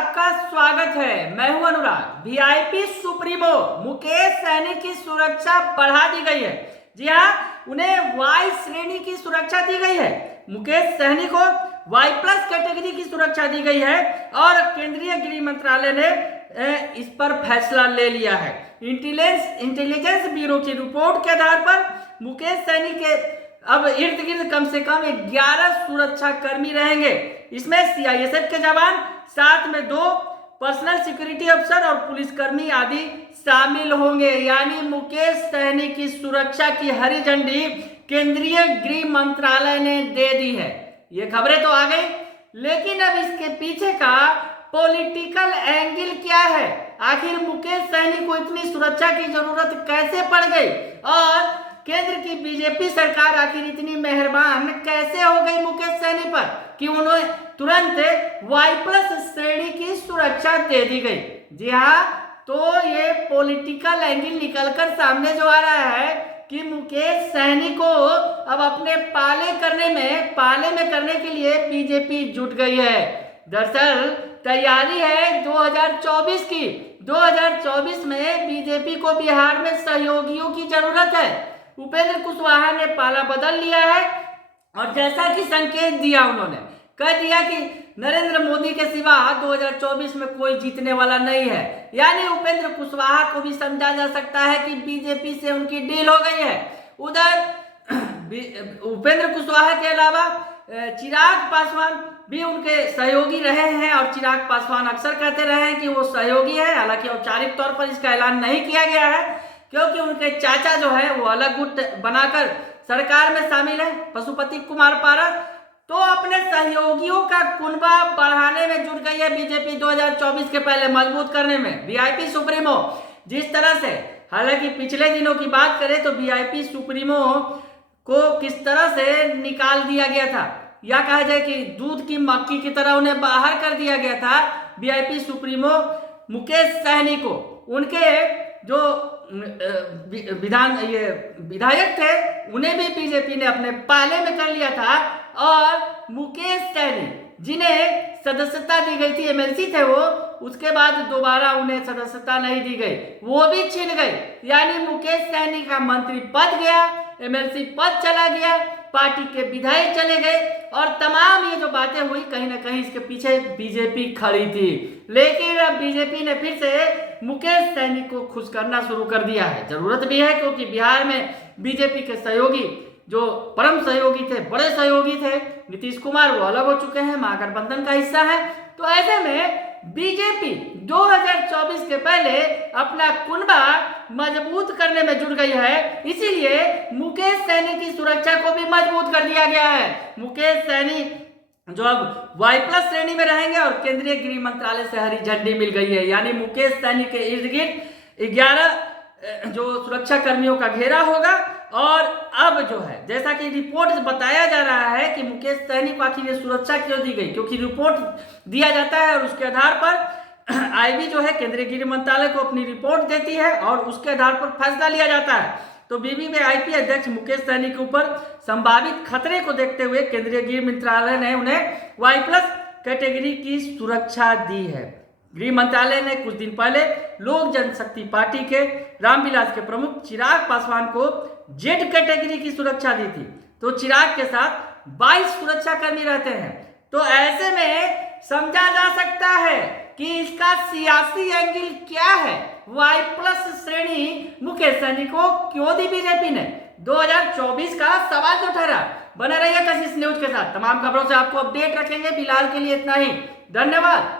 आपका स्वागत है। मैं हूं अनुराग। वीआईपी सुप्रीमो मुकेश सहनी की सुरक्षा बढ़ा दी गई है। जी हां, उन्हें वाई श्रेणी की सुरक्षा दी गई है। मुकेश सहनी को वाई प्लस कैटेगरी की सुरक्षा दी गई है और केंद्रीय गृह मंत्रालय ने इस पर फैसला ले लिया है। इंटेलिजेंस ब्यूरो की रिपोर्ट के आधार पर मुकेश सहनी के अब इर्द गिर्द कम से कम 11 सुरक्षा कर्मी रहेंगे। इसमें सीआईएसएफ के जवान, साथ में 2 पर्सनल सिक्योरिटी अफसर और पुलिसकर्मी आदि शामिल होंगे। यानी मुकेश सहनी की सुरक्षा की हरी झंडी केंद्रीय गृह मंत्रालय ने दे दी है। ये खबरें तो आ गई, लेकिन अब इसके पीछे का पॉलिटिकल एंगल क्या है? आखिर मुकेश सहनी को इतनी सुरक्षा की जरूरत कैसे पड़ गई और केंद्र की बीजेपी सरकार आखिर इतनी मेहरबान कैसे हो गई मुकेश सहनी पर कि उन्हें तुरंत वाई प्लस श्रेणी की सुरक्षा दे दी गई? जी हाँ, तो ये पॉलिटिकल एंगल निकलकर सामने जो आ रहा है कि मुकेश सहनी को अब अपने पाले में करने के लिए बीजेपी जुट गई है। दरअसल तैयारी है 2024 की। 2024 में बीजेपी को बिहार में सहयोगियों की जरूरत है। उपेंद्र कुशवाहा ने पाला बदल लिया है और जैसा कि संकेत दिया, उन्होंने कह दिया कि नरेंद्र मोदी के सिवा 2024 में कोई जीतने वाला नहीं है। यानी उपेंद्र कुशवाहा को भी समझा जा सकता है कि बीजेपी से उनकी डील हो गई है। उधर उपेंद्र कुशवाहा के अलावा चिराग पासवान भी उनके सहयोगी रहे हैं और चिराग पासवान अक्सर कहते रहे हैं कि वो सहयोगी है। हालांकि औपचारिक तौर पर इसका ऐलान नहीं किया गया है, क्योंकि उनके चाचा जो है वो अलग गुट बनाकर सरकार में शामिल है, पशुपति कुमार पारस। तो अपने सहयोगियों का कुनबा बढ़ाने में जुट गई है बीजेपी 2024 के पहले मजबूत करने में। वीआईपी सुप्रीमो जिस तरह से, हालांकि पिछले दिनों की बात करें तो वीआईपी सुप्रीमो को किस तरह से निकाल दिया गया था, या कहा जाए कि दूध की मक्खी की तरह उन्हें बाहर कर दिया गया था। वीआईपी सुप्रीमो मुकेश सहनी को उनके जो विधायक थे उन्हें भी बीजेपी ने अपने पाले में कर लिया था और मुकेश सहनी जिन्हें सदस्यता दी गई थी, एमएलसी थे वो, उसके बाद दोबारा उन्हें सदस्यता नहीं दी गई, वो भी छिन गई। यानी मुकेश सहनी का मंत्री पद गया, एमएलसी पद चला गया, पार्टी के विधायक चले गए और तमाम ये जो बातें हुई कहीं ना कहीं इसके पीछे बीजेपी खड़ी थी। लेकिन अब बीजेपी ने फिर से मुकेश सहनी को खुश करना शुरू कर दिया है। जरूरत भी है, क्योंकि बिहार में बीजेपी के सहयोगी जो परम सहयोगी थे, बड़े सहयोगी थे नीतीश कुमार, वो अलग हो चुके हैं, महागठबंधन का हिस्सा है। तो ऐसे में बीजेपी 2024 के पहले अपना कुनबा मजबूत करने में जुट गई है। इसीलिए मुकेश सहनी की सुरक्षा को भी मजबूत कर दिया गया है। मुकेश सहनी जो अब वाई प्लस श्रेणी में रहेंगे और केंद्रीय गृह मंत्रालय से हरी झंडी मिल गई है। यानी मुकेश सहनी के इर्द गिर्द 11 जो सुरक्षा कर्मियों का घेरा होगा। और अब जो है, जैसा कि रिपोर्ट बताया जा रहा है कि मुकेश सहनी को आखिर ये सुरक्षा क्यों दी गई, क्योंकि रिपोर्ट दिया जाता है और उसके आधार पर आईबी जो है केंद्रीय गृह मंत्रालय को अपनी रिपोर्ट देती है और उसके आधार पर फैसला लिया जाता है। तो बीबीआईपी अध्यक्ष मुकेश सहनी के ऊपर संभावित खतरे को देखते हुए केंद्रीय गृह मंत्रालय ने उन्हें वाई प्लस कैटेगरी की सुरक्षा दी है। गृह मंत्रालय ने कुछ दिन पहले लोक जनशक्ति पार्टी के रामविलास के प्रमुख चिराग पासवान को जेड कैटेगरी की सुरक्षा दी थी। तो चिराग के साथ 22 सुरक्षा कर्मी रहते हैं। तो ऐसे में समझा जा सकता है कि इसका सियासी एंगल क्या है। वाई प्लस श्रेणी मुकेश सहनी को क्यों दी बीजेपी ने? 2024 का सवाल जो ठहरा। बने रहिए कशिश न्यूज के साथ, तमाम खबरों से आपको अपडेट रखेंगे। फिलहाल के लिए इतना ही, धन्यवाद।